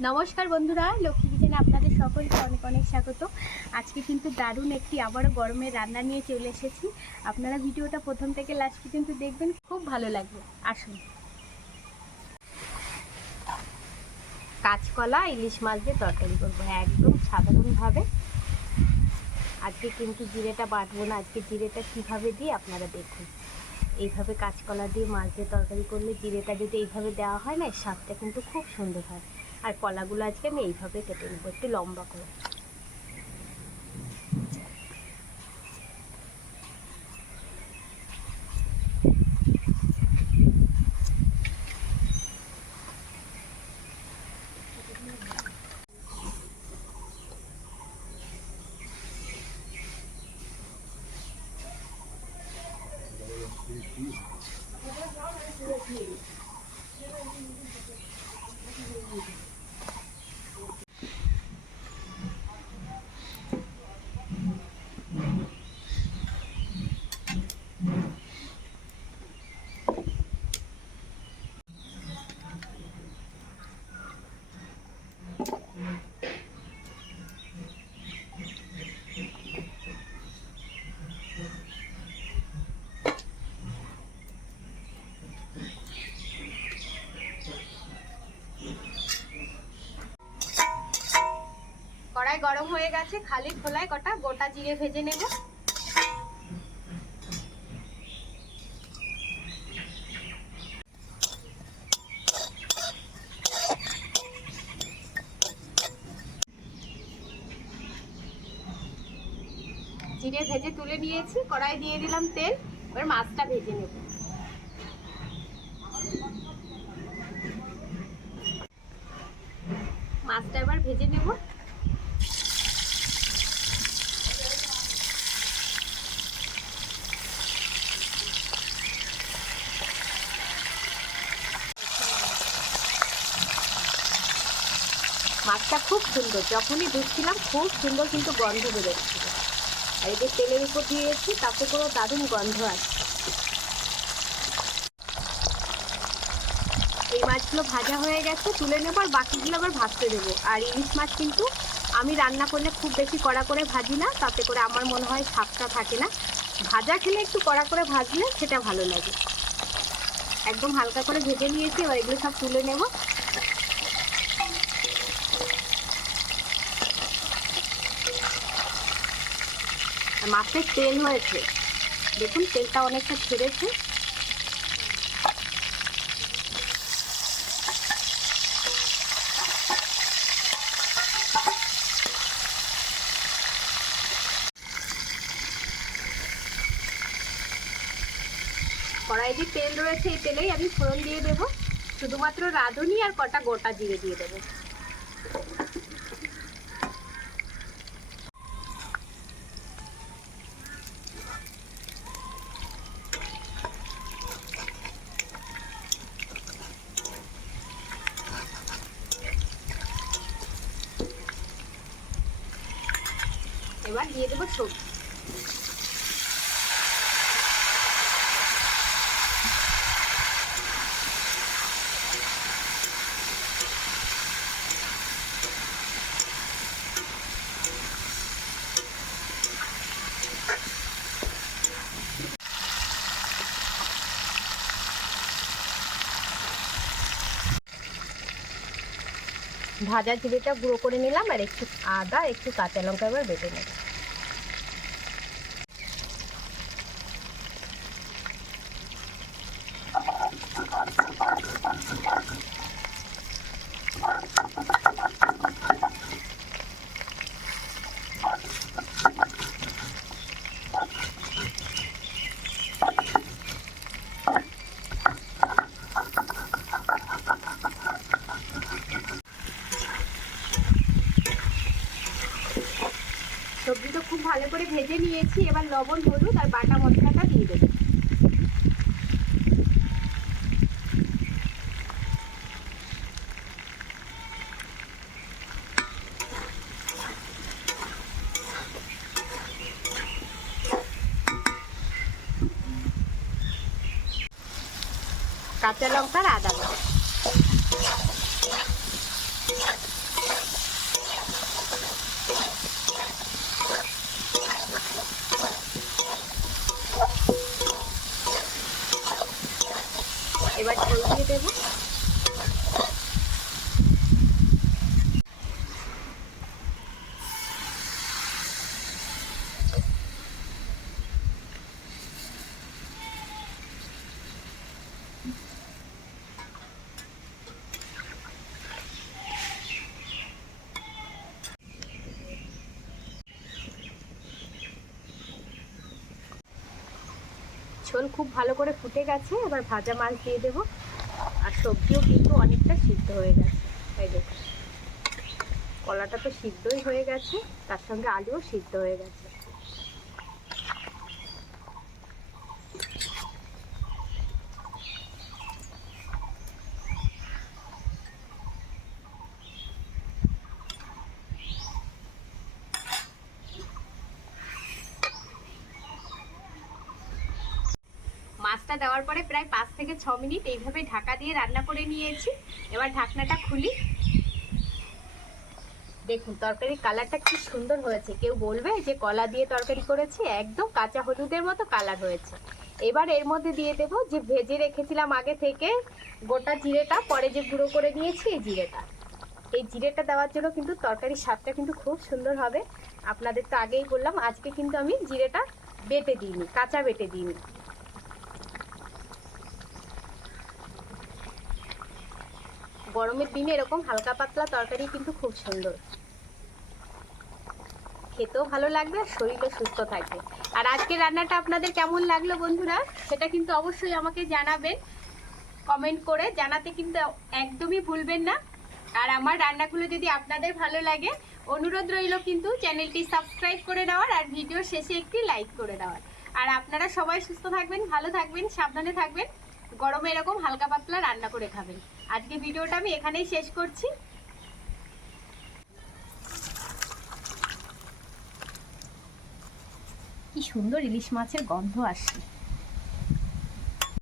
নমস্কার বন্ধুরা, লক্ষ্মী কিচেনে আপনাদের সকলকে অনেক অনেক স্বাগত। আজকে কিন্তু দারুণ একটি আবারও গরমের রান্না নিয়ে চলে এসেছি। আপনারা ভিডিওটা প্রথম থেকে লাস্ট পর্যন্ত দেখবেন, খুব ভালো লাগবে। আসুন। কাঁচকলা ইলিশ মাছ দিয়ে তরকারি করবো একদম সাধারণভাবে। আজকে কিন্তু জিরেটা বাটবো না, আজকে জিরেটা কীভাবে দিই আপনারা দেখুন। এইভাবে কাঁচকলা দিয়ে মাছ দিয়ে তরকারি করলে জিরেটা যদি এইভাবে দেওয়া হয় না, স্বাদটা কিন্তু খুব সুন্দর হয়। আর কলাগুলো আজকে আমি এইভাবে কেটে নেবো একটু লম্বা করে। কড়াই গরম হয়ে গেছে, খালি খোলায় কটা গোটা জিরে ভেজে নেব। জিরে ভেজে তুলে নিয়েছি, কড়াই দিয়ে দিলাম তেল। এবার মাছটা ভেজে নেব। মাছটা এবার ভেজে নেব। মাছটা খুব সুন্দর, যখনই ধুচ্ছিলাম খুব সুন্দর কিন্তু গন্ধ বেরোচ্ছিল। আর এই যে তেলের উপর দিয়েছি, তাতে করে দারুণ গন্ধ আসছে। এই মাছগুলো ভাজা হয়ে গেছে, তুলে নেবো। আর বাকিগুলো আবার ভাজতে দেবো। আর ইলিশ মাছ কিন্তু আমি রান্না করলে খুব বেশি কড়া করে ভাজি না, তাতে করে আমার মনে হয় স্বাদটা থাকে না। ভাজা খেলে একটু কড়া করে ভাজলে সেটা ভালো লাগে। একদম হালকা করে ভেজে নিয়েছি, এবার এগুলো সব তুলে নেব। মাছের তেল হয়েছে, দেখুন তেলটা অনেকটা ছেড়েছে। কড়াইতে তেল রয়েছে, এই তেলেই আমি ফোড়ন দিয়ে দেবো। শুধুমাত্র রাঁধুনি আর কটা গোটা জিরে দিয়ে দেবো। এবার দিয়ে দেবো সবজি। ভাজা জিরেটা গুঁড়ো করে নিলাম, আর একটু আদা, একটু কাঁচা লঙ্কা এবার বেটে নেব। সবজিটা খুব ভালো করে ভেজে নিয়েছি, এবার লবণ, হলুদ আর বাটা মশলাটা দিয়ে দেবো। কাঁচা লঙ্কা আর আদা বাটা। ঝোল খুব ভালো করে ফুটে গেছে, এবার ভাজা মাছ দিয়ে দেবো। আর সবজিও কিন্তু অনেকটা সিদ্ধ হয়ে গেছে, তাই দেখুন কলাটা তো সিদ্ধই হয়ে গেছে, তার সঙ্গে আলুও সিদ্ধ হয়ে গেছে। মাছটা দেওয়ার পরে প্রায় 5 থেকে 6 মিনিট এইভাবে ঢাকা দিয়ে রান্না করে নিয়েছি। এবার ঢাকনাটা খুলি। দেখুন তরকারির কালারটা কি সুন্দর হয়েছে। কেউ বলবে যে কলা দিয়ে তরকারি করেছি, একদম কাঁচা হলুদের মতো কালার হয়েছে। এবার এর মধ্যে দিয়ে দেবো যে ভেজে রেখেছিলাম আগে থেকে গোটা জিরেটা, পরে যে গুঁড়ো করে নিয়েছি এই জিরেটা। এই জিরেটা দেওয়ার জন্য কিন্তু তরকারির স্বাদটা কিন্তু খুব সুন্দর হবে। আপনাদের তো আগেই বললাম আজকে কিন্তু আমি জিরেটা বেটে দিইনি, কাঁচা বেটে দিইনি। গরমের দিনে এরকম হালকা পাতলা তরকারি কিন্তু খুব সুন্দর, খেতেও ভালো লাগবে আর শরীরও সুস্থ থাকবে। আর আজকে রান্নাটা আপনাদের কেমন লাগলো বন্ধুরা, সেটা কিন্তু অবশ্যই আমাকে জানাবেন, কমেন্ট করে জানাতে কিন্তু একদমই ভুলবেন না। আর আমার রান্নাগুলো যদি আপনাদের ভালো লাগে, অনুরোধ রইল কিন্তু চ্যানেলটি সাবস্ক্রাইব করে নেওয়ার আর ভিডিও শেষে একটি লাইক করে দেওয়ার। আর আপনারা সবাই সুস্থ থাকবেন, ভালো থাকবেন, সাবধানে থাকবেন, গরমে এরকম হালকা পাতলা রান্না করে খাবেন। আজকে ভিডিওটা আমি এখানেই শেষ করছি। কি সুন্দর ইলিশ মাছের গন্ধ আসছে।